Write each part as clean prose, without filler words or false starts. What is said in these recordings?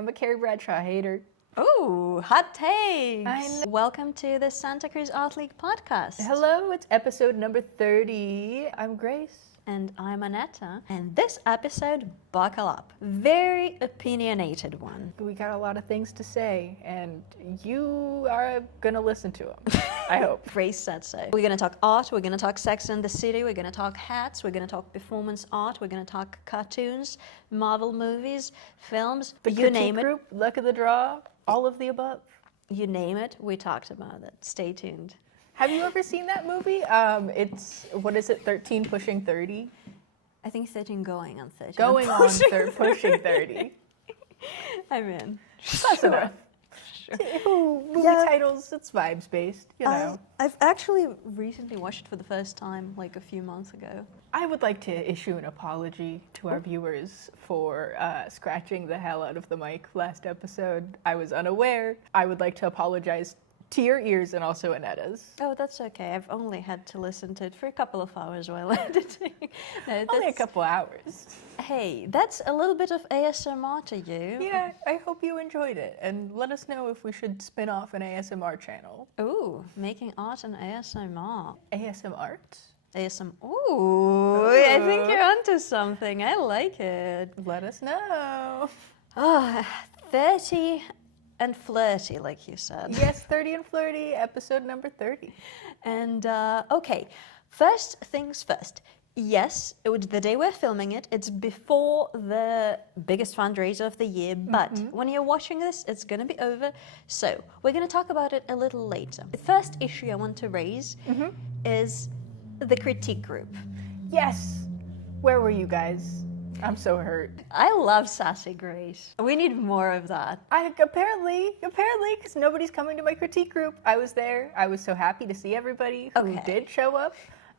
I'm a Carrie Bradshaw hater. Ooh, hot takes! Welcome to the Santa Cruz Art League podcast. Hello, it's episode number 30. I'm Grace. And I'm Anetta. And this episode, buckle up. Very opinionated one. We got a lot of things to say, and you are gonna listen to them, I hope. Grace said so. We're gonna talk art, we're gonna talk Sex and the City, we're gonna talk hats, we're gonna talk performance art, we're gonna talk cartoons, Marvel movies, films, You name it. Group, luck of the draw, all of the above. You name it, we talked about it. Stay tuned. Have you ever seen that movie? It's, what is it, 13 pushing 30? I think 13 going on 30. Going on pushing 30. I'm in. That's enough. Sure. Movie titles, it's vibes based, you know. I've actually recently watched it for the first time, like a few months ago. I would like to issue an apology to our viewers for scratching the hell out of the mic last episode. I was unaware. I would like to apologize to your ears and also Anetta's. Oh, that's okay. I've only had to listen to it for a couple of hours while editing. No, only a couple hours. Hey, that's a little bit of ASMR to you. Yeah, I hope you enjoyed it. And let us know if we should spin off an ASMR channel. Ooh, making art and ASMR. ASM art? ASM. Ooh, I think you're onto something. I like it. Let us know. Oh, 30 and flirty, like you said. Yes, 30 and flirty, episode number 30. And, okay, first things first. Yes, it was the day we're filming it. It's before the biggest fundraiser of the year, but when you're watching this, it's going to be over. So we're going to talk about it a little later. The first issue I want to raise is the critique group. Yes. Where were you guys? I'm so hurt. I love Sassy Grace. We need more of that. Apparently, because nobody's coming to my critique group. I was there. I was so happy to see everybody who did show up,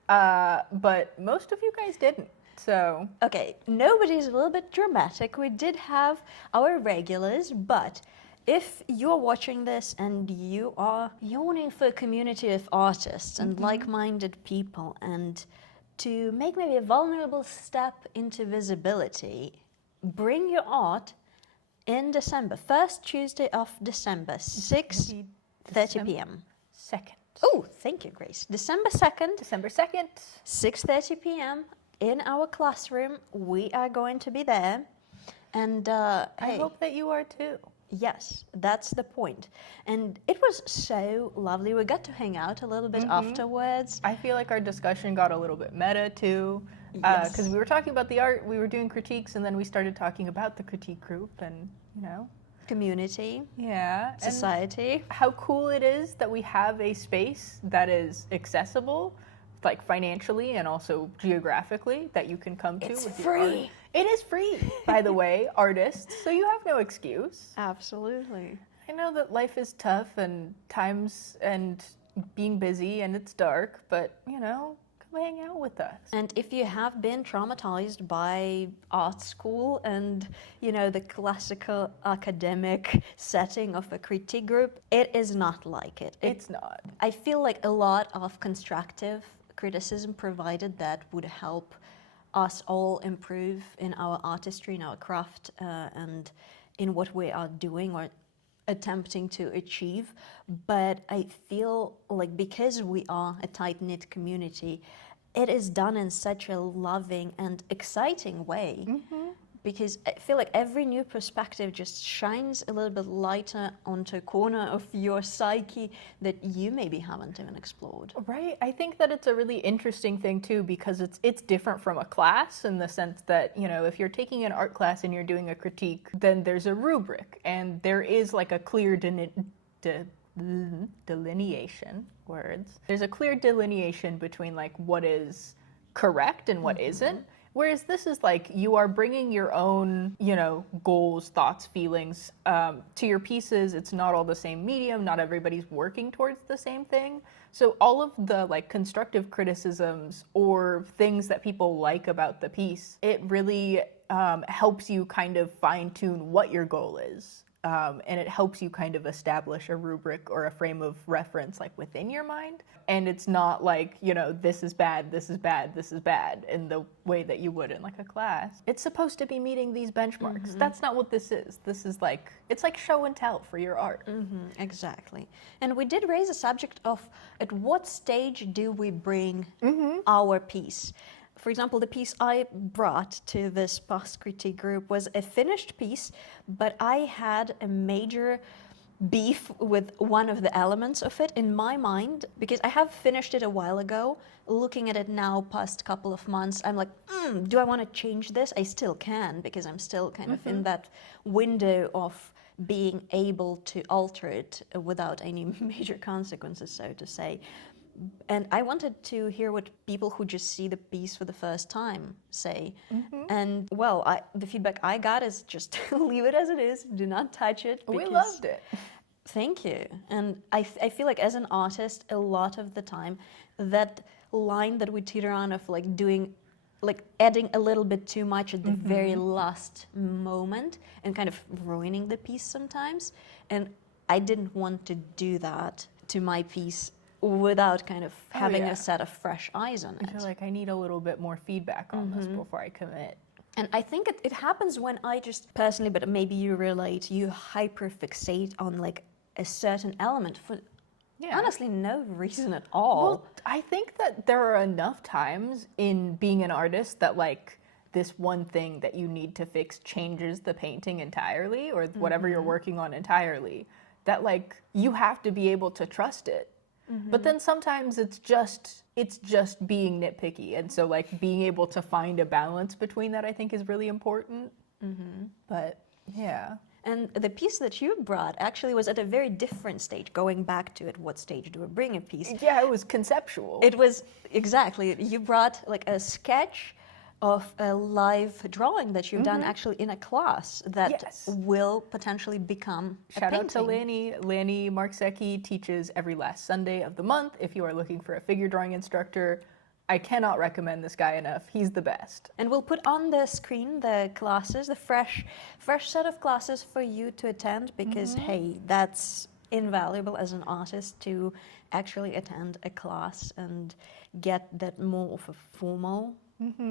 but most of you guys didn't. So okay, nobody's a little bit dramatic. We did have our regulars, but if you're watching this and you are yearning for a community of artists and like-minded people and to make maybe a vulnerable step into visibility, bring your art in December. First Tuesday of December, 6:30 p.m. 2nd. Oh, thank you, Grace. December 2nd. December 2nd. 6:30 p.m. in our classroom. We are going to be there. And I hope that you are too. Yes, that's the point. And it was so lovely. We got to hang out a little bit afterwards. I feel like our discussion got a little bit meta too. Because we were talking about the art, we were doing critiques, and then we started talking about the critique group and, you know. Community. Yeah. Society. And how cool it is that we have a space that is accessible, like financially and also geographically, that you can come to. It's with free. Your art. It is free, by the way, artists, so you have no excuse. Absolutely. I know that life is tough and times and being busy and it's dark, but, you know, come hang out with us. And if you have been traumatized by art school and, you know, the classical academic setting of a critique group, it is not like it. It's not. I feel like a lot of constructive criticism provided that would help us all improve in our artistry, in our craft, and in what we are doing or attempting to achieve. But I feel like because we are a tight-knit community, it is done in such a loving and exciting way. Because I feel like every new perspective just shines a little bit lighter onto a corner of your psyche that you maybe haven't even explored. Right. I think that it's a really interesting thing too, because it's different from a class in the sense that, you know, if you're taking an art class and you're doing a critique, then there's a rubric and there is like a clear delineation, words. There's a clear delineation between like what is correct and what isn't. Whereas this is like you are bringing your own, you know, goals, thoughts, feelings to your pieces. It's not all the same medium. Not everybody's working towards the same thing. So all of the like constructive criticisms or things that people like about the piece, it really helps you kind of fine tune what your goal is. and it helps you kind of establish a rubric or a frame of reference like within your mind. And it's not like, you know, this is bad, this is bad, this is bad in the way that you would in like a class. It's supposed to be meeting these benchmarks. That's not what this is. This is like, it's like show and tell for your art. Exactly. And we did raise a subject of at what stage do we bring our piece? For example, the piece I brought to this post-critique group was a finished piece, but I had a major beef with one of the elements of it in my mind, because I have finished it a while ago. Looking at it now, past couple of months, I'm like, do I want to change this? I still can, because I'm still kind of in that window of being able to alter it without any major consequences, so to say. And I wanted to hear what people who just see the piece for the first time say. And well, the feedback I got is just leave it as it is, do not touch it. We loved it. Thank you. And I feel like as an artist, a lot of the time, that line that we teeter on of like doing, like adding a little bit too much at the very last moment and kind of ruining the piece sometimes. And I didn't want to do that to my piece without kind of having a set of fresh eyes on it. You're like, I need a little bit more feedback on this before I commit. And I think it happens when I just personally, but maybe you relate, you hyperfixate on like a certain element for honestly no reason at all. Well, I think that there are enough times in being an artist that like this one thing that you need to fix changes the painting entirely or whatever you're working on entirely, that like you have to be able to trust it. But then sometimes it's just being nitpicky, and so like being able to find a balance between that I think is really important. But yeah. And the piece that you brought actually was at a very different stage. Going back to it, what stage do we bring a piece? Yeah, it was conceptual. It was exactly. You brought like a sketch of a live drawing that you've done actually in a class that will potentially become a Shout painting. out to Lanny. Lanny Marksecki teaches every last Sunday of the month. If you are looking for a figure drawing instructor, I cannot recommend this guy enough. He's the best. And we'll put on the screen the classes, the fresh set of classes for you to attend, because hey, that's invaluable as an artist to actually attend a class and get that more of a formal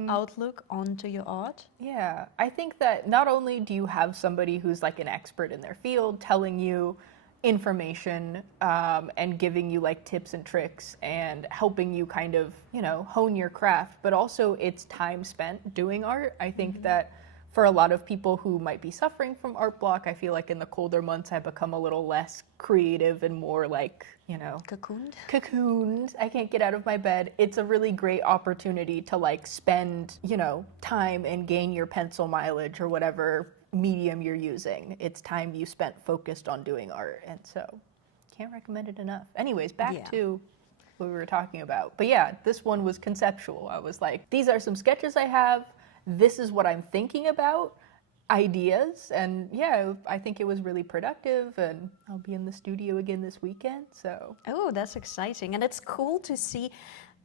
outlook onto your art. Yeah, I think that not only do you have somebody who's like an expert in their field telling you information and giving you like tips and tricks and helping you kind of, you know, hone your craft, but also it's time spent doing art. I think that for a lot of people who might be suffering from art block, I feel like in the colder months I become a little less creative and more like, you know, cocooned. I can't get out of my bed. It's a really great opportunity to like spend, you know, time and gain your pencil mileage or whatever medium you're using. It's time you spent focused on doing art, and so can't recommend it enough. Anyways, back to what we were talking about. But yeah, this one was conceptual. I was like, these are some sketches I have. This is what I'm thinking about, ideas, and yeah, I think it was really productive, and I'll be in the studio again this weekend, so. Oh, that's exciting. And it's cool to see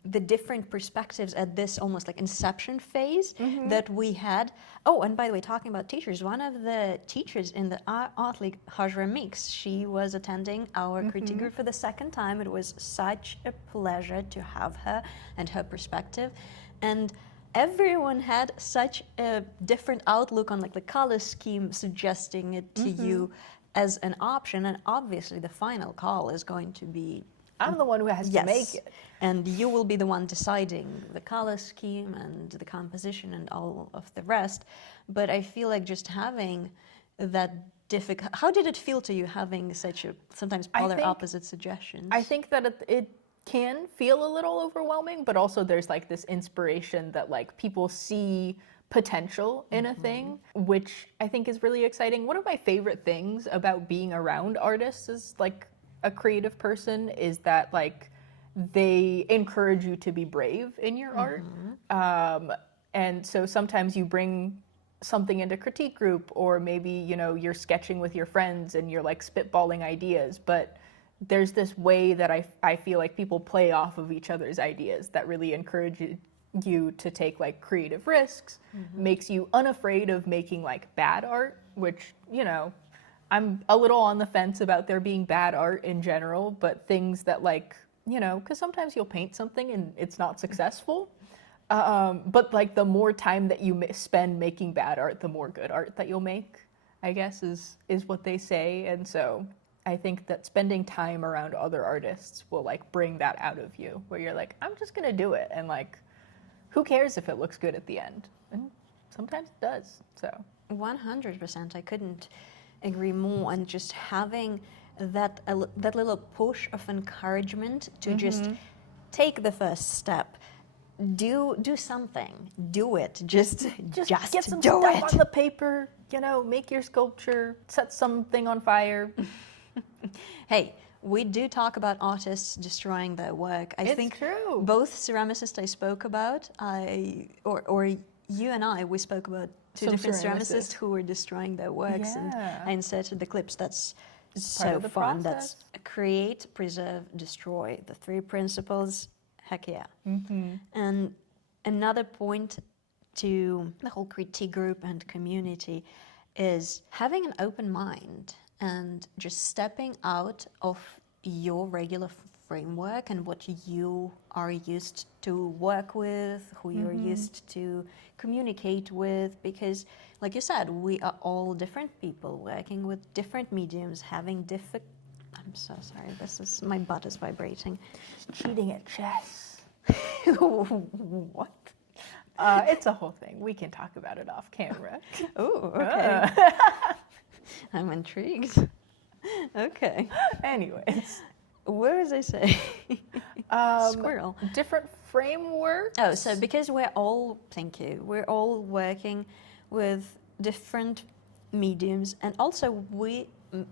the different perspectives at this almost like inception phase that we had. Oh, and by the way, talking about teachers, one of the teachers in the Art League, Hajra Mix, she was attending our critique group for the second time. It was such a pleasure to have her and her perspective. And everyone had such a different outlook on like the color scheme, suggesting it to you as an option. And obviously the final call is going to be I'm the one who has to make it. And you will be the one deciding the color scheme and the composition and all of the rest. But I feel like just having that difficult... How did it feel to you having such a sometimes polar opposite suggestions? I think that it can feel a little overwhelming, but also there's like this inspiration that like people see potential in a thing, which I think is really exciting. One of my favorite things about being around artists is like a creative person is that like they encourage you to be brave in your art. And so sometimes you bring something into critique group, or maybe, you know, you're sketching with your friends and you're like spitballing ideas, but there's this way that I feel like people play off of each other's ideas that really encourage you to take like creative risks, makes you unafraid of making like bad art, which, you know, I'm a little on the fence about there being bad art in general, but things that like, you know, because sometimes you'll paint something and it's not successful. But like the more time that you spend making bad art, the more good art that you'll make, I guess is what they say. And so I think that spending time around other artists will like bring that out of you, where you're like, I'm just gonna do it, and like, who cares if it looks good at the end? And sometimes it does. So 100%, I couldn't agree more. And just having that little push of encouragement to just take the first step, do something, do it, just get some do stuff it on the paper, you know, make your sculpture, set something on fire. Hey, we do talk about artists destroying their work. I think true. Both ceramicists I spoke about, or you and I, we spoke about two Some different ceramicists. ceramicists who were destroying their works, and Yeah. I inserted the clips. That's part so of the fun. process. That's create, preserve, destroy. The three principles. Heck yeah. And another point to the whole critique group and community is having an open mind and just stepping out of your regular framework and what you are used to work with, who you're used to communicate with, because like you said, we are all different people working with different mediums, having different... I'm so sorry, my butt is vibrating. Cheating at chess. What? It's a whole thing. We can talk about it off camera. Oh, okay. I'm intrigued. Okay. Anyways. Where was I say? Squirrel. Different frameworks. Oh, so because we're all, thank you, we're all working with different mediums, and also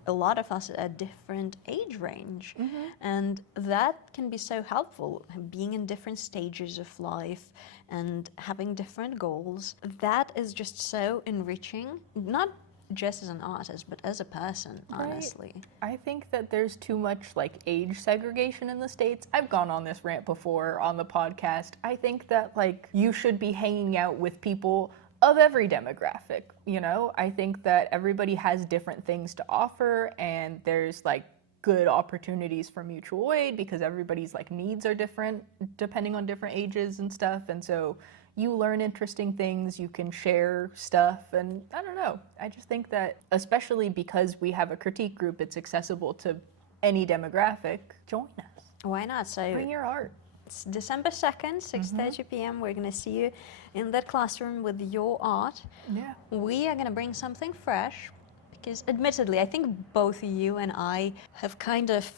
a lot of us at a different age range, and that can be so helpful, being in different stages of life and having different goals. That is just so enriching, not just as an artist, but as a person, honestly. I think that there's too much like age segregation in the States. I've gone on this rant before on the podcast. I think that like you should be hanging out with people of every demographic, you know? I think that everybody has different things to offer, and there's like good opportunities for mutual aid because everybody's like needs are different depending on different ages and stuff. And so you learn interesting things, you can share stuff, and I don't know. I just think that especially because we have a critique group, it's accessible to any demographic. Join us. Why not? So Bring your art. it's December 2nd, 6:30 p.m. We're going to see you in that classroom with your art. Yeah. We are going to bring something fresh because, admittedly, I think both you and I have kind of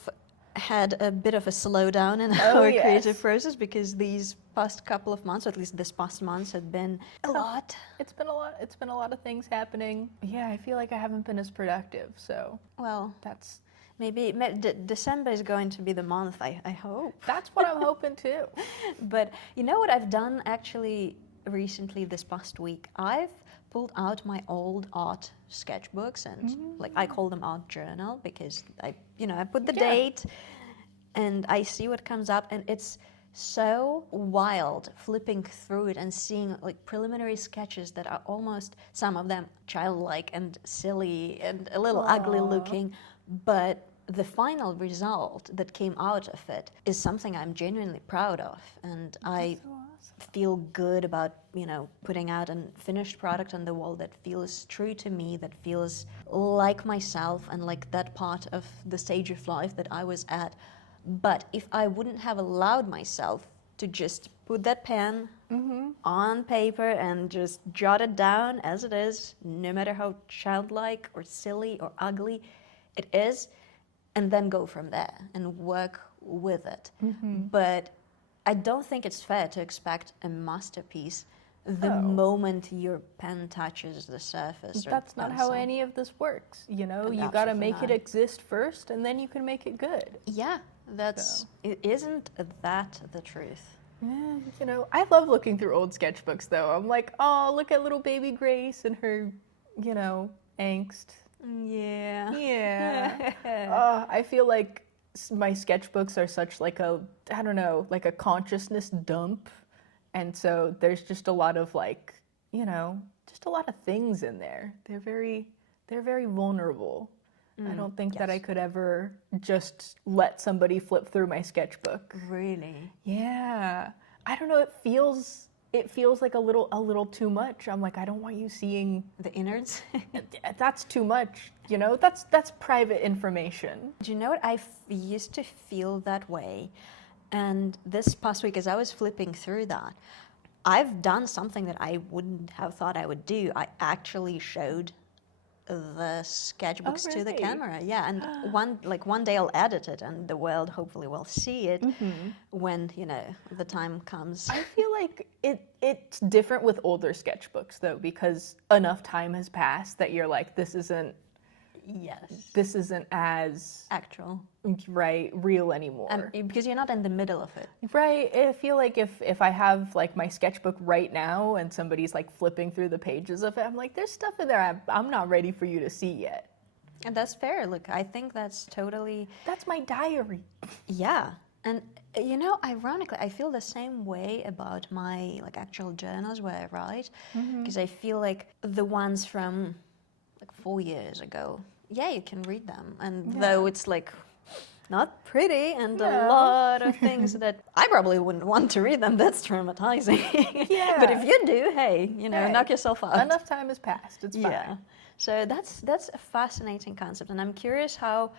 had a bit of a slowdown in our yes. creative process because these past couple of months, or at least this past month, had been a lot. It's been a lot. It's been a lot of things happening. Yeah, I feel like I haven't been as productive. So Well, that's maybe December is going to be the month, I hope. what I'm hoping too. But you know what I've done actually recently this past week? I've pulled out my old art sketchbooks and like I call them art journal because I put the date and I see what comes up, and it's so wild flipping through it and seeing like preliminary sketches that are almost, some of them childlike and silly and a little ugly looking, but the final result that came out of it is something I'm genuinely proud of, and I feel good about, putting out a finished product on the wall that feels true to me, that feels like myself and like that part of the stage of life that I was at. But if I wouldn't have allowed myself to just put that pen on paper and just jot it down as it is, no matter how childlike or silly or ugly it is, and then go from there and work with it. But I don't think it's fair to expect a masterpiece the moment your pen touches the surface. That's not how any of this works. You got to make it exist first, and then you can make it good. Yeah, isn't that the truth? Yeah, I love looking through old sketchbooks, though. I'm like, oh, look at little baby Grace and her, angst. Yeah. Yeah. I feel like my sketchbooks are such like a consciousness dump. And so there's just a lot of just a lot of things in there. They're very vulnerable. I don't think that I yes. could ever just let somebody flip through my sketchbook. Really? Yeah. I don't know, it feels like a little too much. I'm like, I don't want you seeing The innards? that's too much, you know? That's private information. Do you know what? Used to feel that way. And this past week, as I was flipping through that, I've done something that I wouldn't have thought I would do. I actually showed the sketchbooks to the really? camera. Yeah, and one day I'll edit it and the world hopefully will see it when, the time comes. I feel like it's different with older sketchbooks though, because enough time has passed that you're like, this isn't as Actual. real anymore. Because you're not in the middle of it. Right. I feel like if I have like my sketchbook right now and somebody's like flipping through the pages of it, I'm like, there's stuff in there I'm not ready for you to see yet. And that's fair. Look, I think that's totally... That's my diary. Yeah. And, ironically, I feel the same way about my actual journals where I write. Because I feel like the ones from 4 years ago, yeah, you can read them. And though it's not pretty and a lot of things that I probably wouldn't want to read them, that's traumatizing. Yeah. But if you do, hey, knock yourself out. Enough time has passed. It's fine. Yeah. So that's a fascinating concept. And I'm curious how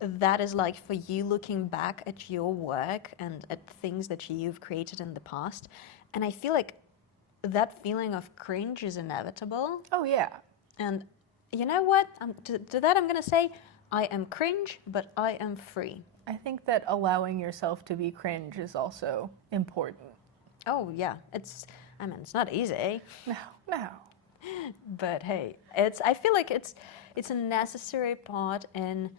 that is like for you looking back at your work and at things that you've created in the past. And I feel like that feeling of cringe is inevitable. Oh, yeah. And you know what? To that I'm going to say, I am cringe, but I am free. I think that allowing yourself to be cringe is also important. Oh, yeah. It's not easy. No. But hey, I feel like it's a necessary part in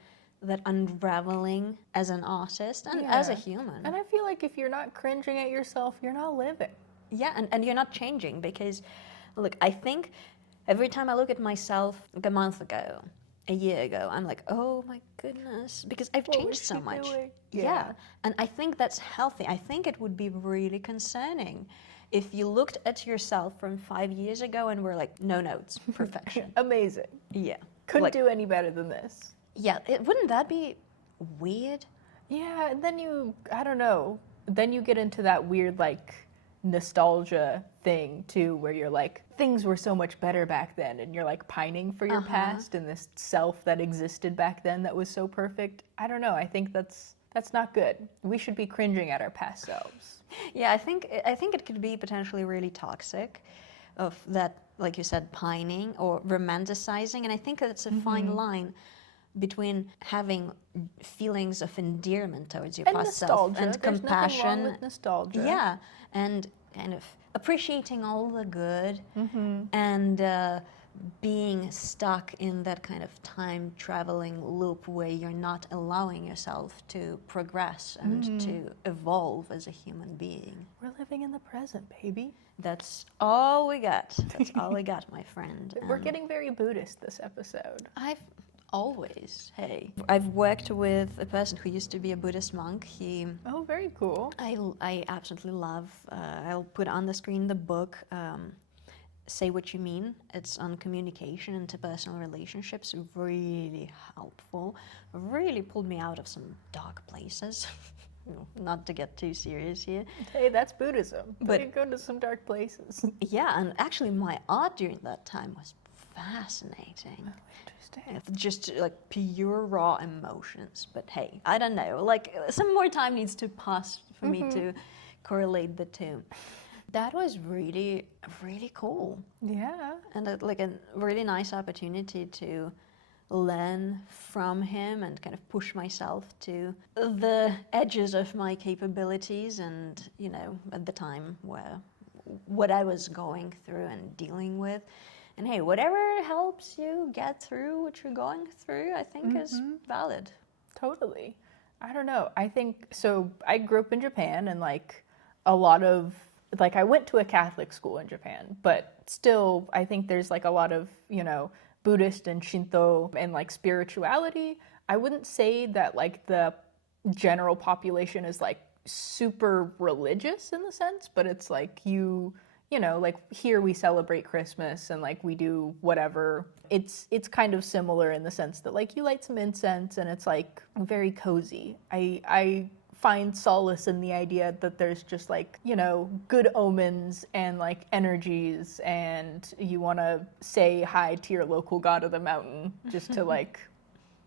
that unraveling as an artist and as a human. And I feel like if you're not cringing at yourself, you're not living. Yeah, and you're not changing because, look, I think every time I look at myself a month ago, a year ago, I'm like, oh my goodness, because I've changed so much. Yeah, and I think that's healthy. I think it would be really concerning if you looked at yourself from 5 years ago and were like, no notes, perfection. Amazing. Yeah. Couldn't do any better than this. Yeah, wouldn't that be weird? Yeah, and then I don't know, then you get into that weird nostalgia thing too, where you're like, things were so much better back then, and you're like pining for your past and this self that existed back then that was so perfect. I don't know, I think that's not good. We should be cringing at our past selves. Yeah, I think it could be potentially really toxic of that, like you said, pining or romanticizing, and I think that's a fine line between having feelings of endearment towards your past self and There's compassion. nothing wrong with nostalgia. Yeah, and kind of appreciating all the good and being stuck in that kind of time traveling loop where you're not allowing yourself to progress and to evolve as a human being. We're living in the present, baby. That's all we got. That's all we got, my friend. We're getting very Buddhist this episode. Always. Hey, I've worked with a person who used to be a Buddhist monk. Oh, very cool. I absolutely love. I'll put on the screen the book. Say What You Mean. It's on communication and interpersonal relationships. Really helpful. Really pulled me out of some dark places. Not to get too serious here. Hey, that's Buddhism. But you go to some dark places. Yeah, and actually my art during that time was fascinating. Oh, interesting. Just pure raw emotions. But hey, I don't know. Some more time needs to pass for me to correlate the two. That was really, really cool. Yeah. And a really nice opportunity to learn from him and kind of push myself to the edges of my capabilities and, at the time what I was going through and dealing with. And hey, whatever helps you get through what you're going through, I think is valid. Totally. I don't know. I think, so I grew up in Japan and a lot of, I went to a Catholic school in Japan, but still I think there's a lot of, Buddhist and Shinto and spirituality. I wouldn't say that the general population is super religious in the sense, but it's you you know, like here we celebrate Christmas and like we do whatever. It's kind of similar in the sense that like you light some incense and it's like very cozy. I find solace in the idea that there's just like, you know, good omens and like energies, and you want to say hi to your local god of the mountain just to like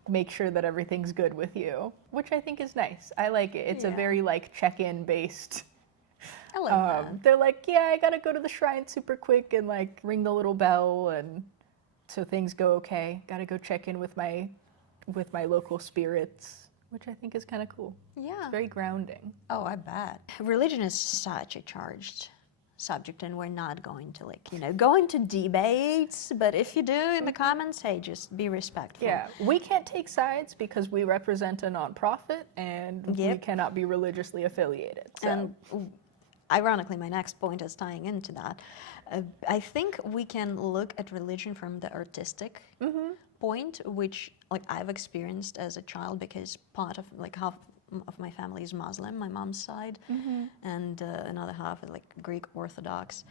make sure that everything's good with you, which I think is nice. I like it. It's a very like check-in based. I like that. They're like, yeah, I gotta go to the shrine super quick and like ring the little bell, and so things go okay. Gotta go check in with my local spirits, which I think is kind of cool. Yeah. It's very grounding. Oh, I bet. Religion is such a charged subject, and we're not going to like, you know, go into debates, but if you do in the comments, hey, just be respectful. Yeah, we can't take sides because we represent a nonprofit and we cannot be religiously affiliated. So. And ironically, my next point is tying into that. I think we can look at religion from the artistic point, which like I've experienced as a child, because part of like half of my family is Muslim, my mom's side, and another half is like Greek Orthodox.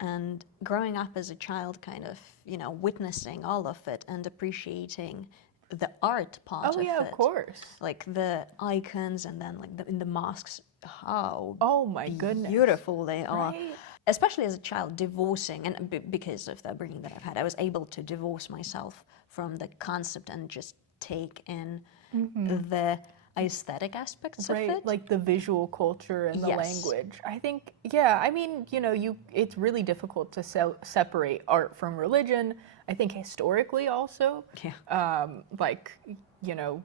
And growing up as a child, kind of, you know, witnessing all of it and appreciating the art part of it. Oh yeah, of course. Like the icons, and then like in the mosques, how my goodness, beautiful they are. Right? Especially as a child, divorcing, and because of the upbringing that I've had, I was able to divorce myself from the concept and just take in the aesthetic aspects of it. Like the visual culture and the language. I think, yeah, I mean, you know, it's really difficult to separate art from religion. I think historically also, like, you know,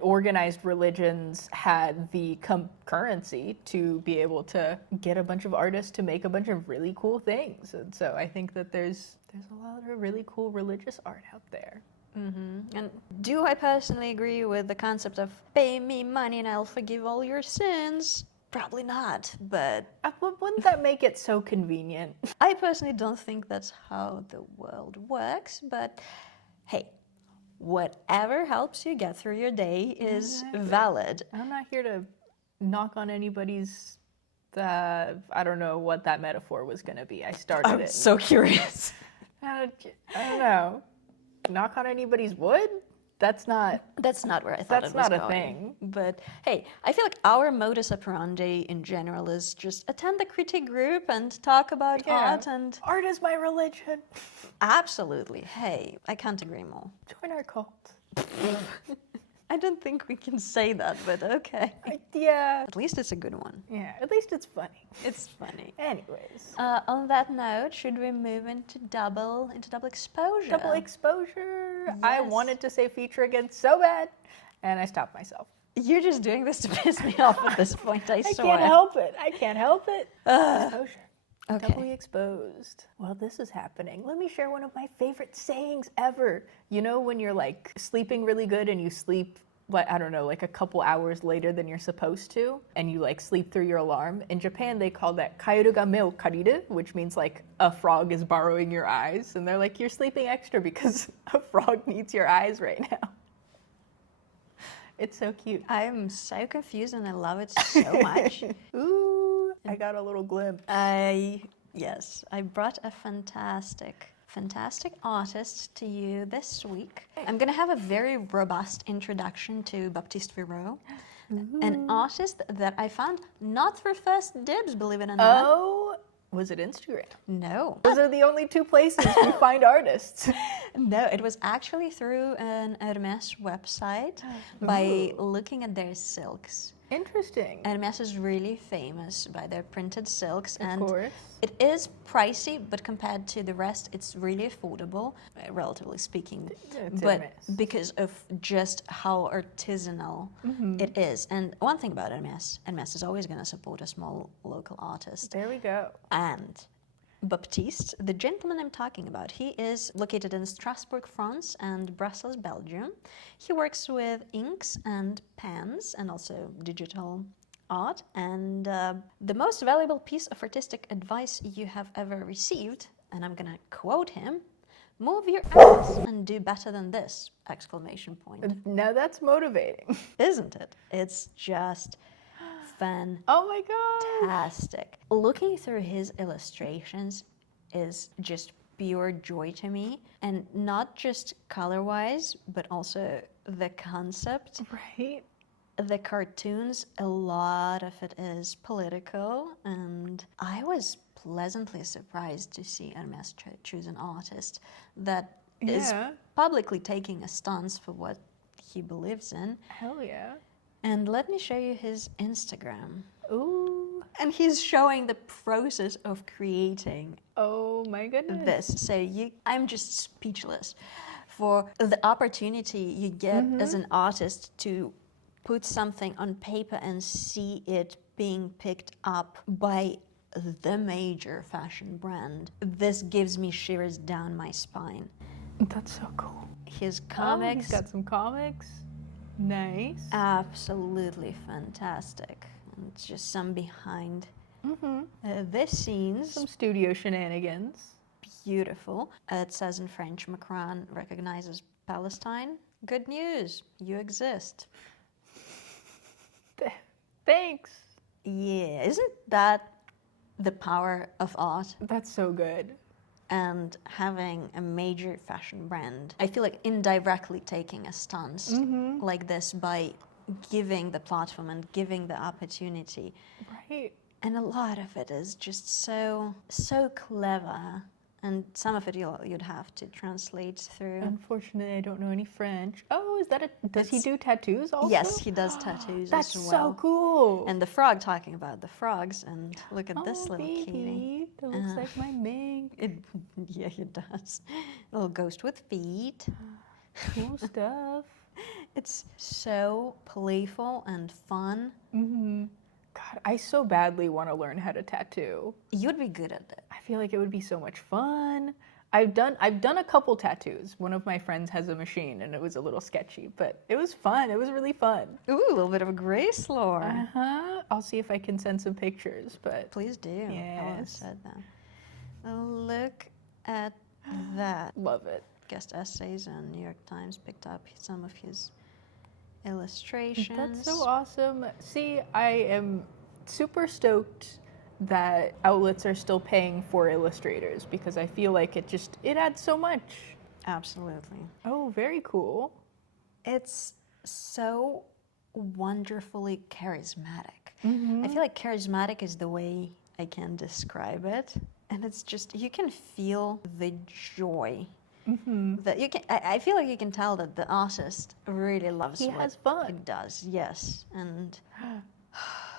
organized religions had the currency to be able to get a bunch of artists to make a bunch of really cool things. And so I think that there's a lot of really cool religious art out there. And do I personally agree with the concept of pay me money and I'll forgive all your sins? Probably not, but Wouldn't that make it so convenient? I personally don't think that's how the world works, but hey, whatever helps you get through your day is valid. I'm not here to knock on anybody's, I don't know what that metaphor was going to be. I started it. I'm so curious. I don't know. Knock on anybody's wood? That's not where I thought it was going. That's not a thing. But hey, I feel like our modus operandi in general is just attend the critique group and talk about art. And art is my religion. Absolutely. Hey, I can't agree more. Join our cult. I don't think we can say that, but okay. Yeah. At least it's a good one. Yeah, at least it's funny. It's funny. Anyways. On that note, should we move into double exposure? Double exposure. Yes. I wanted to say feature again so bad, and I stopped myself. You're just doing this to piss me off at this point, I swear. I can't help it. Exposure. Okay. Doubly exposed. Well, this is happening. Let me share one of my favorite sayings ever. You know when you're like sleeping really good and you sleep, like, I don't know, like a couple hours later than you're supposed to, and you like sleep through your alarm? In Japan, they call that kaeru ga me o kariru, which means like a frog is borrowing your eyes. And they're like, you're sleeping extra because a frog needs your eyes right now. It's so cute. I'm so confused and I love it so much. Ooh, I got a little glimpse. Yes, I brought a fantastic artist to you this week. I'm going to have a very robust introduction to Baptiste Verreau, an artist that I found not through First Dibs, believe it or not. Oh, was it Instagram? No. Those are the only two places we find artists. No, it was actually through an Hermès website by looking at their silks. Interesting. Hermès is really famous by their printed silks, and of course. It is pricey, but compared to the rest, it's really affordable, relatively speaking. It's but Hermès. because of just how artisanal it is. And one thing about Hermès is always going to support a small local artist. There we go. And Baptiste, the gentleman I'm talking about, he is located in Strasbourg, France, and Brussels, Belgium. He works with inks and pens and also digital art. And the most valuable piece of artistic advice you have ever received, and I'm gonna quote him, "Move your ass and do better than this!" Exclamation point. Now that's motivating. Isn't it? It's just Oh my god. fantastic. Looking through his illustrations is just pure joy to me, and not just color-wise, but also the concept. Right? The cartoons, a lot of it is political, and I was pleasantly surprised to see Hermes choose an artist that is Yeah. publicly taking a stance for what he believes in. Hell yeah. And let me show you his Instagram. Ooh. And he's showing the process of creating Oh my goodness. this. So I'm just speechless for the opportunity you get as an artist to put something on paper and see it being picked up by the major fashion brand. This gives me shivers down my spine. That's so cool. His Oh, comics, he's got some comics. Nice. absolutely fantastic. And just some behind the scenes, Some studio shenanigans. beautiful. It says in French, Macron recognizes Palestine. Good news, you exist. Thanks. Yeah, isn't that the power of art? That's so good. And having a major fashion brand, I feel like indirectly taking a stance like this by giving the platform and giving the opportunity. Right. And a lot of it is just so clever, and some of it you'd have to translate through. Unfortunately, I don't know any French. Oh, is that a... Does he It's- do tattoos also? Yes, he does tattoos That's as well. so cool. And the frog, talking about the frogs, and look at this little baby. cutie. That looks like my mink. Yeah, it does. Little ghost with feet. Cool stuff. It's so playful and fun. God, I so badly want to learn how to tattoo. You'd be good at it. I feel like it would be so much fun. I've done a couple tattoos. One of my friends has a machine, and it was a little sketchy, but it was fun. It was really fun. Ooh, a little bit of a Grace lore. I'll see if I can send some pictures, but Please do. I would have Yes. said that. Look at that. love it. Guest essays and New York Times picked up some of his illustrations. That's so awesome. See, I am super stoked that outlets are still paying for illustrators because I feel like it adds so much. Absolutely. Oh, very cool. It's so wonderfully charismatic. I feel like charismatic is the way I can describe it. And it's just, you can feel the joy that you can. I feel like you can tell that the artist really loves He what has fun. he does. Yes, and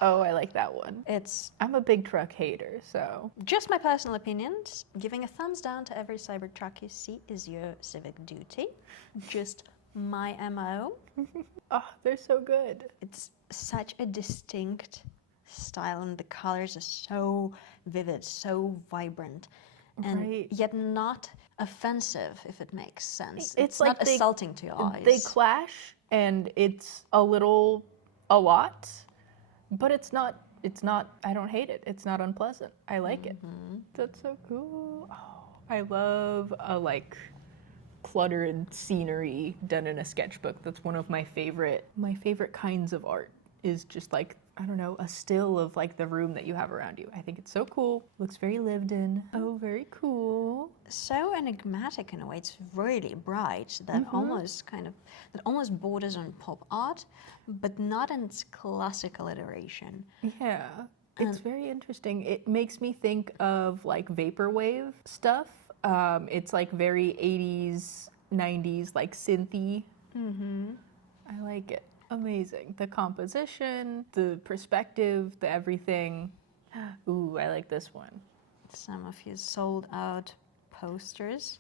Oh, I like that one. it's I'm a big truck hater, so just my personal opinions. Giving a thumbs down to every Cybertruck you see is your civic duty. Just my MO. oh, they're so good. It's such a distinct style, and the colors are so vivid, so vibrant, and Right. yet not offensive, if it makes sense. It's not like they- assaulting to your eyes. They clash, and it's a lot, but it's not. I don't hate it. It's not unpleasant. I like it. That's so cool. Oh, I love a cluttered scenery done in a sketchbook. That's one of my favorite kinds of art. Is just I don't know, a still of the room that you have around you. I think it's so cool. Looks very lived in. Oh, very cool. So enigmatic in a way. It's really bright. That almost borders on pop art, but not in its classical iteration. Yeah, it's very interesting. It makes me think of vaporwave stuff. It's very 80s, 90s, synthy. I like it. Amazing. The composition, the perspective, the everything. Ooh, I like this one. Some of his sold out posters.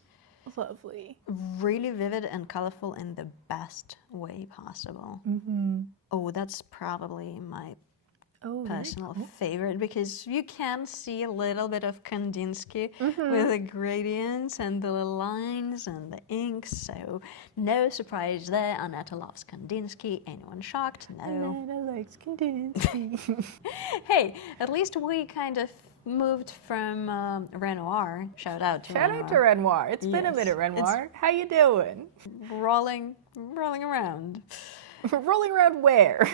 Lovely. Really vivid and colorful in the best way possible. Oh, that's probably my Oh, very personal favorite, because you can see a little bit of Kandinsky with the gradients and the little lines and the inks. So no surprise there. Anetta loves Kandinsky. Anyone shocked? No. Anetta likes Kandinsky. Hey, at least we kind of moved from Renoir. Shout out to Shout Renoir. out to Renoir. It's been a Yes. minute, Renoir. How you doing? Rolling around. Rolling around where?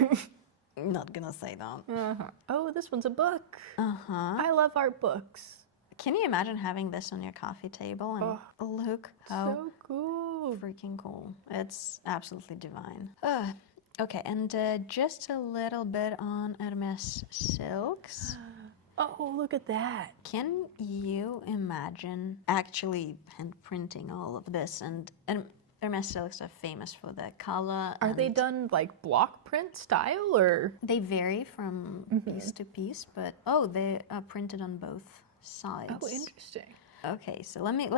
Not gonna say that. Uh-huh. Oh, this one's a book. Uh-huh. I love art books. Can you imagine having this on your coffee table? And look how So cool. freaking cool. It's absolutely divine. Okay, and just a little bit on Hermes silks. Oh, look at that. Can you imagine actually hand printing all of this? And Hermes silks are famous for their color. Are they done like block print style or? They vary from piece to piece, but they are printed on both sides. Oh, interesting. Okay, so let me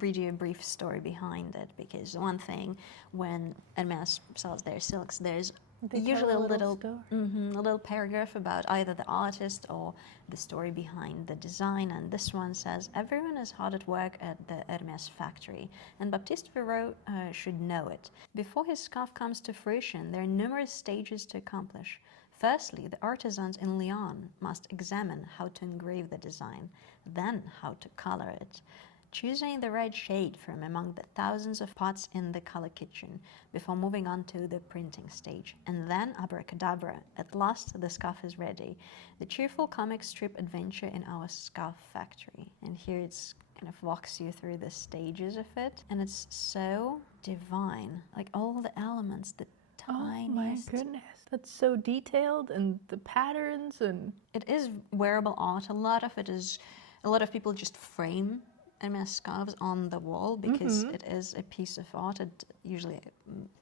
read you a brief story behind it, because one thing when Hermes sells their silks, there's usually a little paragraph about either the artist or the story behind the design, and this one says, everyone is hard at work at the Hermes factory, and Baptiste Verreau should know it. Before his scarf comes to fruition, there are numerous stages to accomplish. Firstly, the artisans in Lyon must examine how to engrave the design, then how to color it, choosing the right shade from among the thousands of pots in the color kitchen before moving on to the printing stage. And then, abracadabra, at last the scarf is ready. The cheerful comic strip adventure in our scarf factory. And here it's kind of walks you through the stages of it, and it's so divine. Like all the elements, the tiniest. Oh my goodness. That's so detailed, and the patterns, and it is wearable art. A lot of people just frame Hermes scarves on the wall because it is a piece of art. It usually,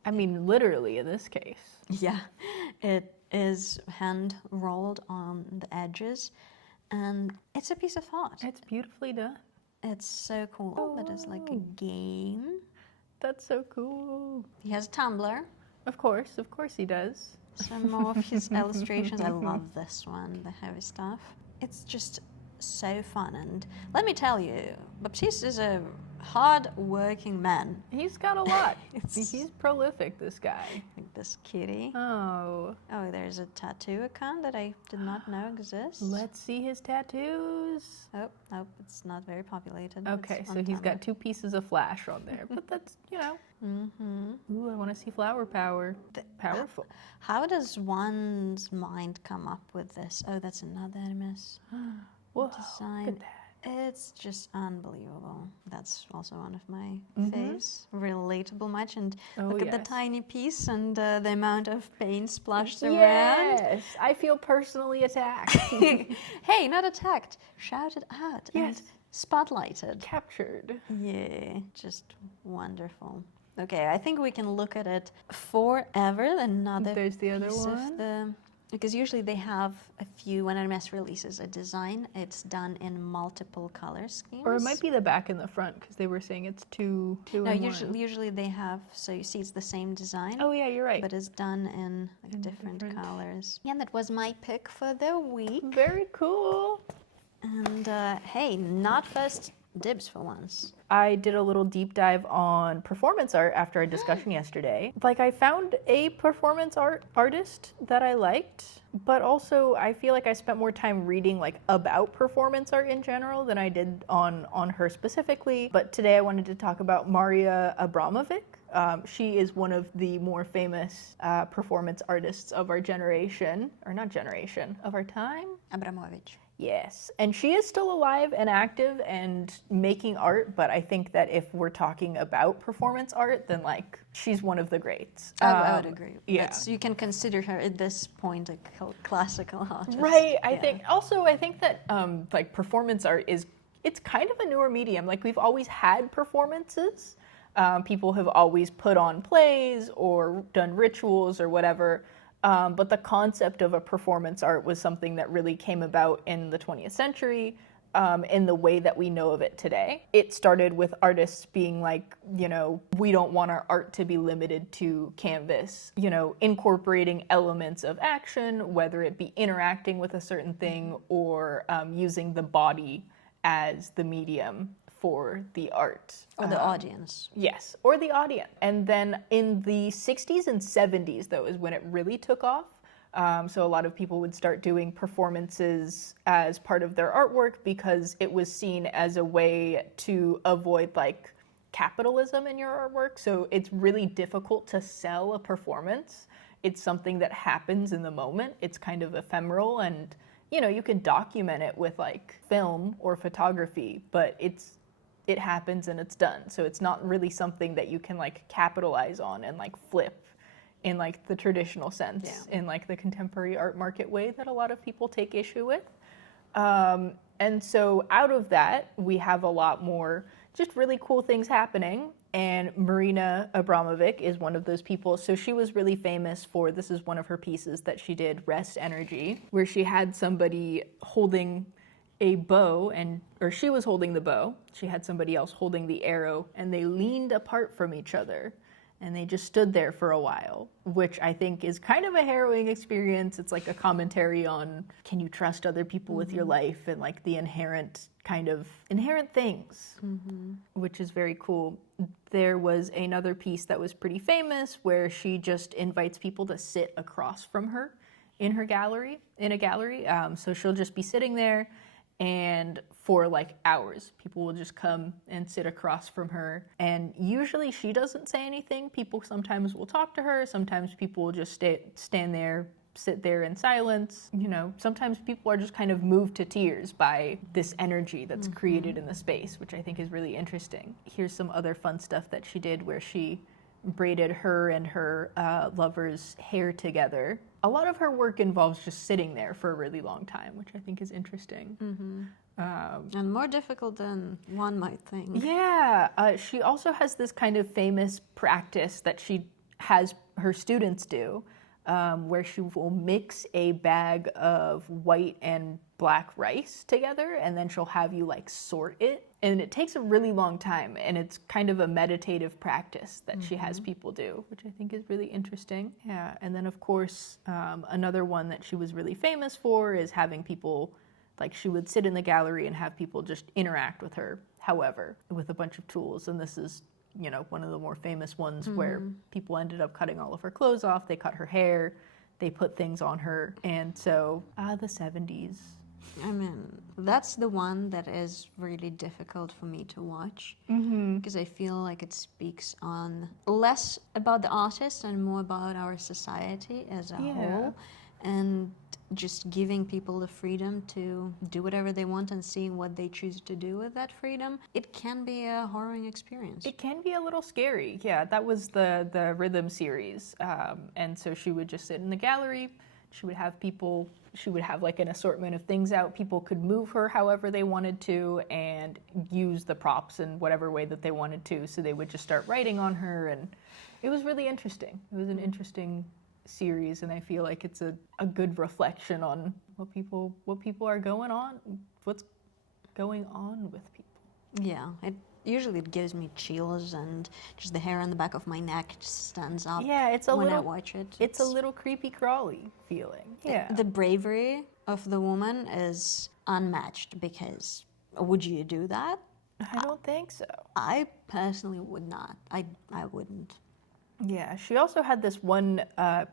I mean, literally in this case. yeah, it is hand rolled on the edges, and it's a piece of art. It's beautifully done. It's so cool. That is like a game. That's so cool. He has a tumbler. Of course he does. Some more of his illustrations. I love this one, the heavy stuff. It's just so fun, and let me tell you, Baptiste is a hard-working man. He's got a lot. He's prolific, this guy. Like this kitty. Oh, There's a tattoo account that I did not know exists. let's see his tattoos. Oh, nope, it's not very populated. Okay, It's so on he's got Tumblr. 2 pieces of flash on there, but that's, Ooh, I want to see flower power. Powerful. How does one's mind come up with this? Oh, that's another Hermes Whoa, design. look at that. It's just unbelievable. That's also one of my faves. Relatable much. And look at the tiny piece and the amount of paint splashed around. Yes, I feel personally attacked. Hey, not attacked. Shouted out and spotlighted. Captured. Yeah, just wonderful. Okay, I think we can look at it forever. Another There's the other piece of one. because usually they have a few, when Hermes releases a design, it's done in multiple color schemes. Or it might be the back and the front, because they were saying it's two No, in usually they have, so you see it's the same design. Oh yeah, you're right. But it's done in different colors. Yeah, that was my pick for the week. Very cool. And hey, not first dibs for once. I did a little deep dive on performance art after our discussion yesterday. Like, I found a performance artist that I liked, but also I feel like I spent more time reading like about performance art in general than I did on her specifically. But today I wanted to talk about Maria Abramovic. She is one of the more famous performance artists of our generation, or not generation, of our time. Abramovich. Yes, and she is still alive and active and making art, but I think that if we're talking about performance art, then like she's one of the greats. I would agree. Yeah. You can consider her at this point a classical artist. Right, I think that like performance art it's kind of a newer medium. Like, we've always had performances. People have always put on plays or done rituals or whatever. But the concept of a performance art was something that really came about in the 20th century in the way that we know of it today. It started with artists being like, we don't want our art to be limited to canvas, incorporating elements of action, whether it be interacting with a certain thing or using the body as the medium for the art. Or the audience. Yes, or the audience. And then in the 60s and 70s, though, is when it really took off. So a lot of people would start doing performances as part of their artwork because it was seen as a way to avoid like capitalism in your artwork. So it's really difficult to sell a performance it's something that happens in the moment. It's kind of ephemeral, and you know, you can document it with like film or photography, but it happens and it's done. So it's not really something that you can like capitalize on and like flip in like the traditional sense, in like the contemporary art market way that a lot of people take issue with. And so out of that, we have a lot more just really cool things happening. And Marina Abramovic is one of those people. So she was really famous for, this is one of her pieces that she did, Rest Energy, where she had somebody holding a bow, or she was holding the bow. She had somebody else holding the arrow, and they leaned apart from each other. And they just stood there for a while, which I think is kind of a harrowing experience. It's like a commentary on, can you trust other people with your life, and like the inherent things, which is very cool. There was another piece that was pretty famous where she just invites people to sit across from her in a gallery. So she'll just be sitting there, and for like hours, people will just come and sit across from her. And usually she doesn't say anything. People sometimes will talk to her. Sometimes people will just stand there, sit there in silence. You know, sometimes people are just kind of moved to tears by this energy that's created in the space, which I think is really interesting. Here's some other fun stuff that she did where she braided her and her lover's hair together. A lot of her work involves just sitting there for a really long time, which I think is interesting. And more difficult than one might think. Yeah. She also has this kind of famous practice that she has her students do, where she will mix a bag of white and black rice together, and then she'll have you like sort it. And it takes a really long time, and it's kind of a meditative practice that she has people do, which I think is really interesting. Yeah, and then of course, another one that she was really famous for is having people, like she would sit in the gallery and have people just interact with her, however, with a bunch of tools. And this is, you know, one of the more famous ones where people ended up cutting all of her clothes off, they cut her hair, they put things on her. And so, the 70s. I mean, that's the one that is really difficult for me to watch, because I feel like it speaks on less about the artist and more about our society as a whole, and just giving people the freedom to do whatever they want and seeing what they choose to do with that freedom. It can be a harrowing experience. It can be a little scary. Yeah, that was the Rhythm series. And so she would just sit in the gallery. She would have like an assortment of things out. People could move her however they wanted to and use the props in whatever way that they wanted to. So they would just start writing on her, and it was really interesting. It was an interesting series, and I feel like it's a good reflection on what people are what's going on with people. Yeah, usually it gives me chills, and just the hair on the back of my neck just stands up. Yeah, I watch it. It's a little creepy crawly feeling. Yeah. The bravery of the woman is unmatched, because would you do that? I don't think so. I personally would not. I wouldn't. Yeah, she also had this one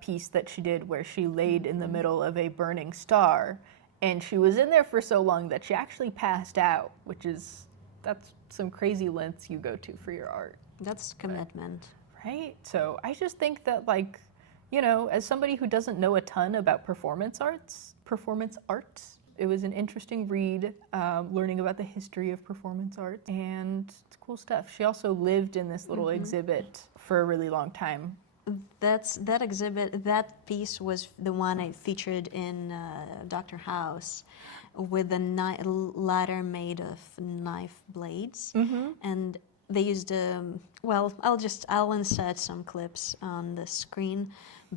piece that she did where she laid in the middle of a burning star, and she was in there for so long that she actually passed out, that's some crazy lengths you go to for your art. That's commitment. Right? So I just think that, like, you know, as somebody who doesn't know a ton about performance arts, it was an interesting read, learning about the history of performance art, and it's cool stuff. She also lived in this little exhibit for a really long time. That exhibit, that piece was the one I featured in Dr. House, with a ladder made of knife blades, and they used I'll insert some clips on the screen,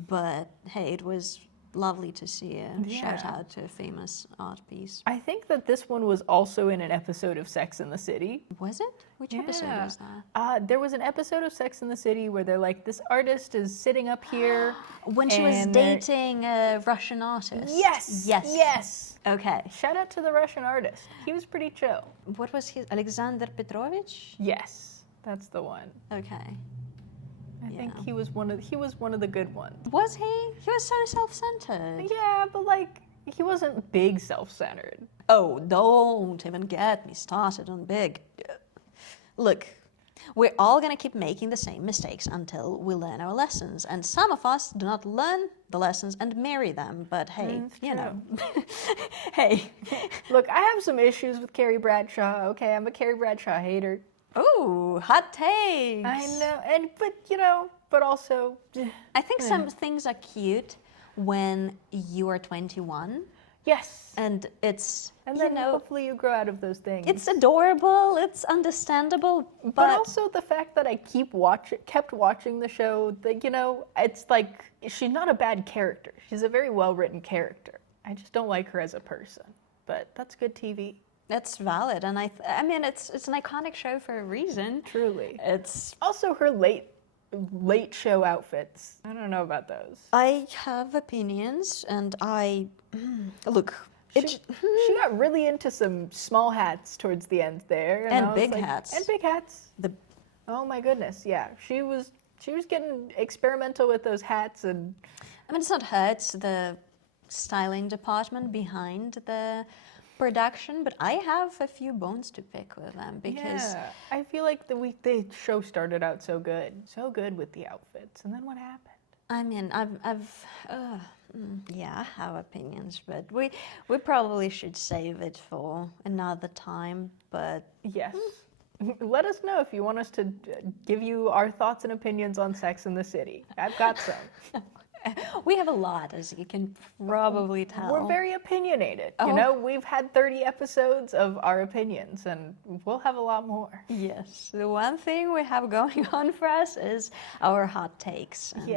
but hey, it was lovely to see a shout out to a famous art piece. I think that this one was also in an episode of Sex and the City. Was it? Which episode was that? There was an episode of Sex and the City where they're like, this artist is sitting up here. When she was dating a Russian artist. Yes. Okay. Shout out to the Russian artist. He was pretty chill. What was his? Alexander Petrovich? Yes, that's the one. Okay. I think he was one of the good ones. Was he? He was so self-centered. Yeah, but like, he wasn't big self-centered. Oh, don't even get me started on big. Look, We're all going to keep making the same mistakes until we learn our lessons. And some of us do not learn the lessons and marry them. But hey, you know, hey. Look, I have some issues with Carrie Bradshaw. Okay, I'm a Carrie Bradshaw hater. Ooh, hot takes. I know, but also, I think some things are cute when you are 21. Yes. And it's, and then hopefully you grow out of those things. It's adorable, it's understandable, but also the fact that I kept watching the show, that, it's like, she's not a bad character. She's a very well-written character. I just don't like her as a person, but that's good TV. That's valid, and I mean, it's an iconic show for a reason. Truly. It's also her late show outfits. I don't know about those. I have opinions, and look. She got really into some small hats towards the end there, and big hats. And big hats. Oh my goodness, yeah. She was getting experimental with those hats, and I mean, it's not her; it's the styling department behind the production, but I have a few bones to pick with them because I feel like the show started out so good with the outfits, and then what happened? I mean, I have opinions, but we probably should save it for another time. But yes, let us know if you want us to give you our thoughts and opinions on Sex and the City. I've got some. We have a lot, as you can probably tell. We're very opinionated. We've had 30 episodes of our opinions, and we'll have a lot more. Yes. The one thing we have going on for us is our hot takes. And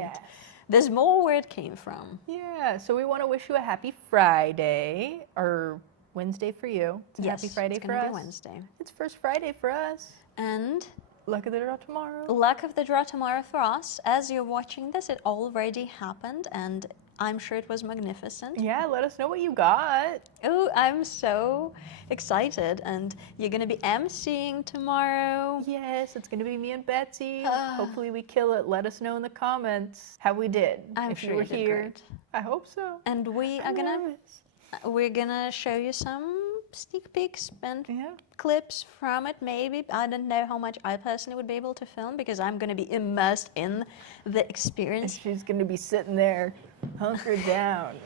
there's more where it came from. Yeah. So we want to wish you a happy Friday, or Wednesday for you. It's a happy Friday for us. It's going to be Wednesday. It's first Friday for us. And luck of the draw tomorrow. Luck of the draw tomorrow for us. As you're watching this, it already happened, and I'm sure it was magnificent. Yeah, let us know what you got. Oh, I'm so excited, and you're going to be emceeing tomorrow. Yes, it's going to be me and Betsy. Hopefully we kill it. Let us know in the comments how we did. I'm if sure you were you did here. Great. I hope so. And we're gonna show you some sneak peeks and clips from it, maybe. I don't know how much I personally would be able to film because I'm going to be immersed in the experience. She's going to be sitting there, hunkered down,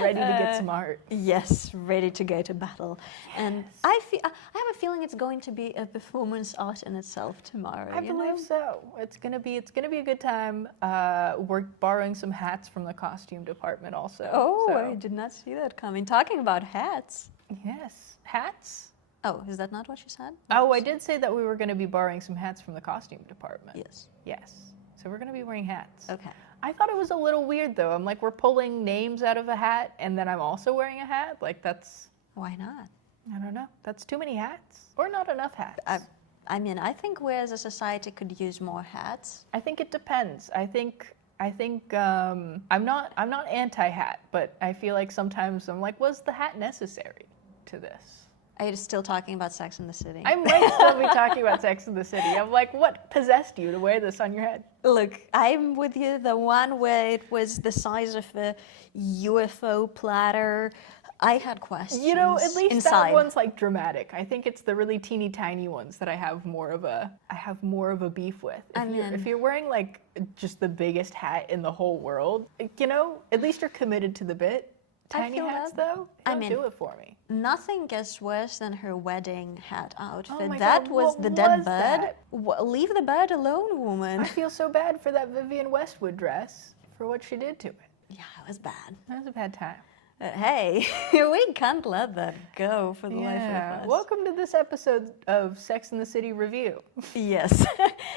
ready to get smart. Yes, ready to go to battle. Yes. And I have a feeling it's going to be a performance art in itself tomorrow. I believe so. It's gonna be a good time. We're borrowing some hats from the costume department also. Oh, so. I did not see that coming. Talking about hats. Yes, hats. Oh, is that not what you said? Oh, I did say that we were going to be borrowing some hats from the costume department. Yes. So we're going to be wearing hats. Okay. I thought it was a little weird though. I'm like, we're pulling names out of a hat and then I'm also wearing a hat? Like that's... Why not? I don't know. That's too many hats. Or not enough hats. I mean, I think we as a society could use more hats. I think it depends. I think I'm not anti-hat, but I feel like sometimes I'm like, was the hat necessary to this? Are you still talking about Sex and the City? I might still be talking about Sex and the City. I'm like, what possessed you to wear this on your head? Look, I'm with you. The one where it was the size of a UFO platter. I had questions. At least inside. That one's like dramatic. I think it's the really teeny tiny ones that I have more of a beef with. If you're wearing like just the biggest hat in the whole world, at least you're committed to the bit. Tiny hats though, don't do it for me. Nothing gets worse than her wedding hat outfit. Oh my that God, was what the dead was bird. that? Leave the bird alone, woman. I feel so bad for that Vivienne Westwood dress for what she did to it. Yeah, it was bad. That was a bad time. Hey, we can't let that go for the life of us. Welcome to this episode of Sex and the City Review. Yes,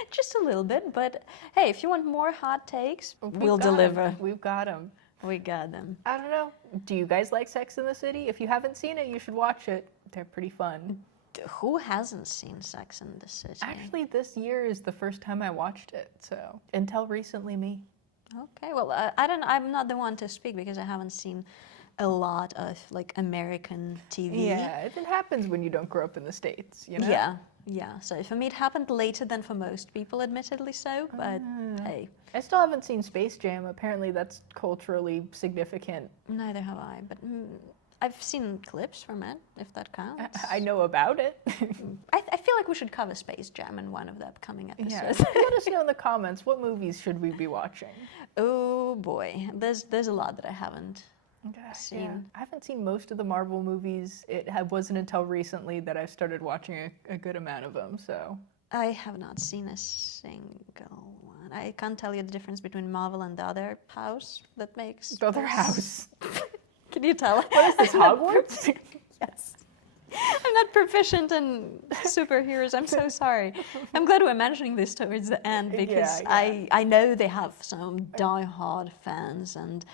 just a little bit, but hey, if you want more hot takes, we'll deliver. We've got them. We got them. I don't know. Do you guys like Sex and the City? If you haven't seen it, you should watch it. They're pretty fun. Who hasn't seen Sex and the City? Actually, this year is the first time I watched it, so until recently, me. Okay, well, I'm not the one to speak because I haven't seen a lot of like American TV. Yeah, it happens when you don't grow up in the States, Yeah. So for me, it happened later than for most people, admittedly so. But hey, I still haven't seen Space Jam. Apparently, that's culturally significant. Neither have I. But I've seen clips from it, if that counts. I know about it. I feel like we should cover Space Jam in one of the upcoming Yeah. episodes. Let us know in the comments, what movies should we be watching? Oh boy, there's a lot that I haven't seen. Yeah. I haven't seen most of the Marvel movies. Wasn't until recently that I've started watching a good amount of them, so. I have not seen a single one. I can't tell you the difference between Marvel and the other house that makes... The other house. Can you tell? What is this, Hogwarts? Yes. I'm not proficient in superheroes. I'm so sorry. I'm glad we're mentioning this towards the end because I know they have some die-hard fans and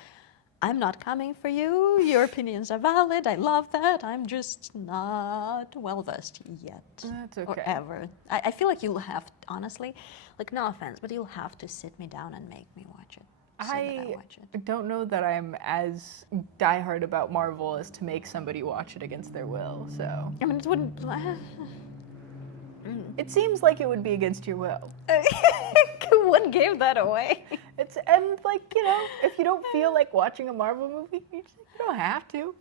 I'm not coming for you. Your opinions are valid. I love that. I'm just not well-versed yet. That's okay. Or ever. I feel like you'll have, honestly, like no offense, but you'll have to sit me down and make me watch it. I don't know that I'm as diehard about Marvel as to make somebody watch it against their will, so. I mean, it wouldn't... It seems like it would be against your will. What gave that away? And like, if you don't feel like watching a Marvel movie, you don't have to.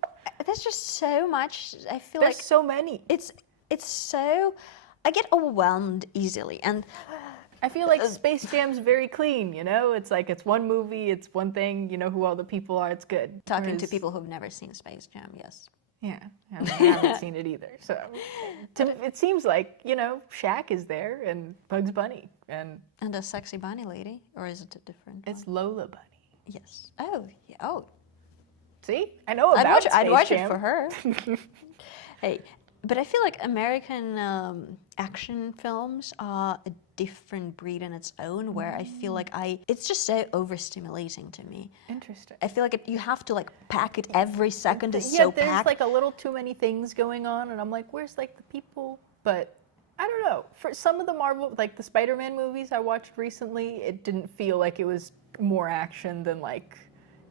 There's just so much. I feel There's like so many. it's so. I get overwhelmed easily, and I feel like Space Jam's very clean, It's like it's one movie, it's one thing, you know who all the people are, it's good. talking to people who've never seen Space Jam, yes. Yeah, I haven't seen it either. So it seems like, Shaq is there and Bugs Bunny and a sexy bunny lady, or is it a different? It's Lola Bunny. Yes. Oh, yeah. Oh. See, I know about I'd watch Space Jam. it for her. Hey, but I feel like American action films are a different breed in its own, where I feel like it's just so overstimulating to me. Interesting. I feel like you have to like pack it every second is Yeah, so there's packed. like a little too many things going on, and I'm like, where's like the people? But I don't know. For some of the Marvel, like the Spider-Man movies I watched recently, it didn't feel like it was more action than like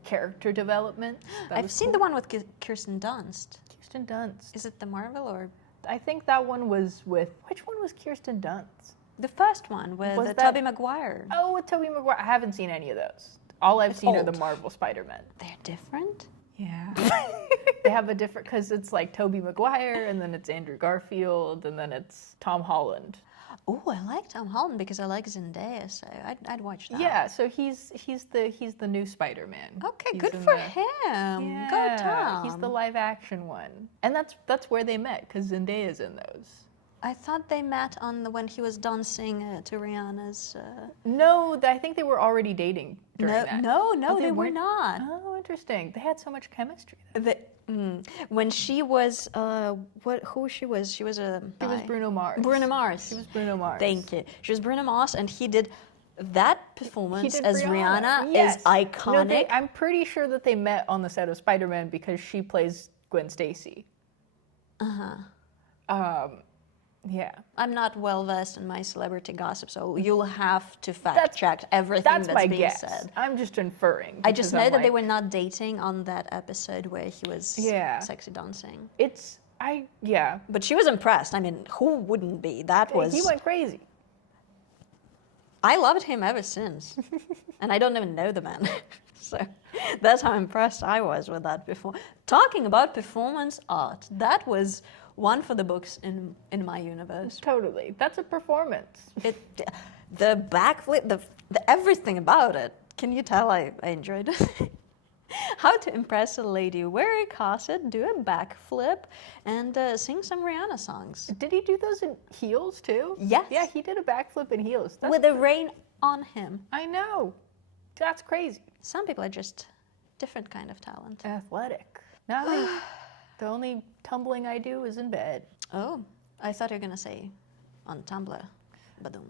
character development. I've seen the one with Kirsten Dunst. Kirsten Dunst. Is it the Marvel or I think that one was with, which one was Kirsten Dunst? the first one with Was that- Tobey Maguire? Oh, with Tobey Maguire. I haven't seen any of those. All I've seen are the old. Marvel Spider-Man. They're different? Yeah. They have a different, because it's like Tobey Maguire, and then it's Andrew Garfield, and then it's Tom Holland. Oh, I like Tom Holland because I like Zendaya, so I'd watch that. Yeah, so he's the new Spider-Man. Okay, He's good in for the- him. Go Yeah, Tom. he's the live action one. And that's where they met, because Zendaya's in those. I thought they met on when he was dancing to Rihanna's. No, I think they were already dating during that. No, Oh, they were weren't? not. Oh, interesting. They had so much chemistry. When she was, who she was? She was a. She was Bruno Mars. Bruno Mars. She was Bruno Mars. Thank you. She was Bruno Mars, and he did that performance did as Rihanna Yes. is iconic. No, I'm pretty sure that they met on the set of Spider-Man because she plays Gwen Stacy. Yeah. I'm not well versed in my celebrity gossip, so you'll have to fact check everything That's that's my being guess. said. I'm just inferring. I just because know I'm that they like, were not dating on that episode where he was sexy dancing. Yeah. But she was impressed. I mean, who wouldn't be? That was. He went crazy. I loved him ever since, and I don't even know the man. So that's how impressed I was with that before. Talking about performance art, that was one for the books in my universe. Totally. That's a performance. The backflip, the everything about it. Can you tell I enjoyed it? How to impress a lady, wear a corset, do a backflip, and sing some Rihanna songs. Did he do those in heels too? Yes. Yeah, he did a backflip in heels. With the rain on him. I know. That's crazy. Some people are just different kind of talent. Athletic. No, the only tumbling I do is in bed. Oh, I thought you were going to say on Tumblr. Badum.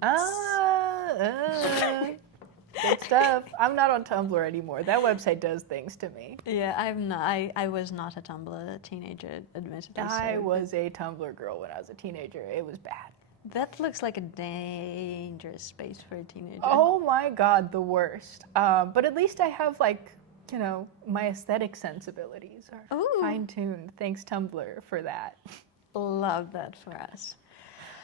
Good stuff. I'm not on Tumblr anymore. That website does things to me. Yeah, I'm not. I was not a Tumblr teenager, admittedly. I was a Tumblr girl when I was a teenager. It was bad. That looks like a dangerous space for a teenager. Oh my God, the worst. But at least I have my aesthetic sensibilities are fine-tuned. Thanks Tumblr for that. Love that for us.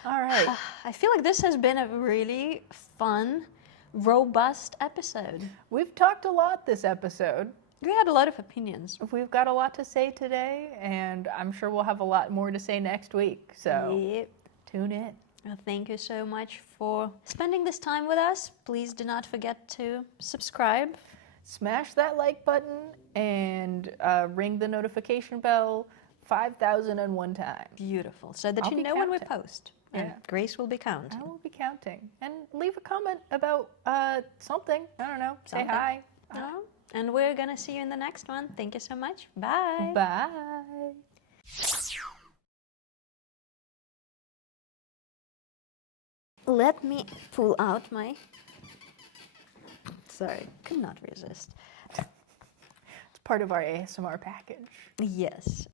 All right. I feel like this has been a really fun, robust episode. We've talked a lot this episode. We had a lot of opinions. We've got a lot to say today, and I'm sure we'll have a lot more to say next week. So Yep. Tune in. Well, thank you so much for spending this time with us. Please do not forget to subscribe. Smash that like button and ring the notification bell 5,001 times. Beautiful. So that I'll you be know when we counting. post. And Yeah. Grace will be counting. I will be counting. And leave a comment about something. I don't know. Say Something. hi. Oh, and we're going to see you in the next one. Thank you so much. Bye. Bye. Let me pull out my... Sorry, could not resist. It's part of our ASMR package. Yes.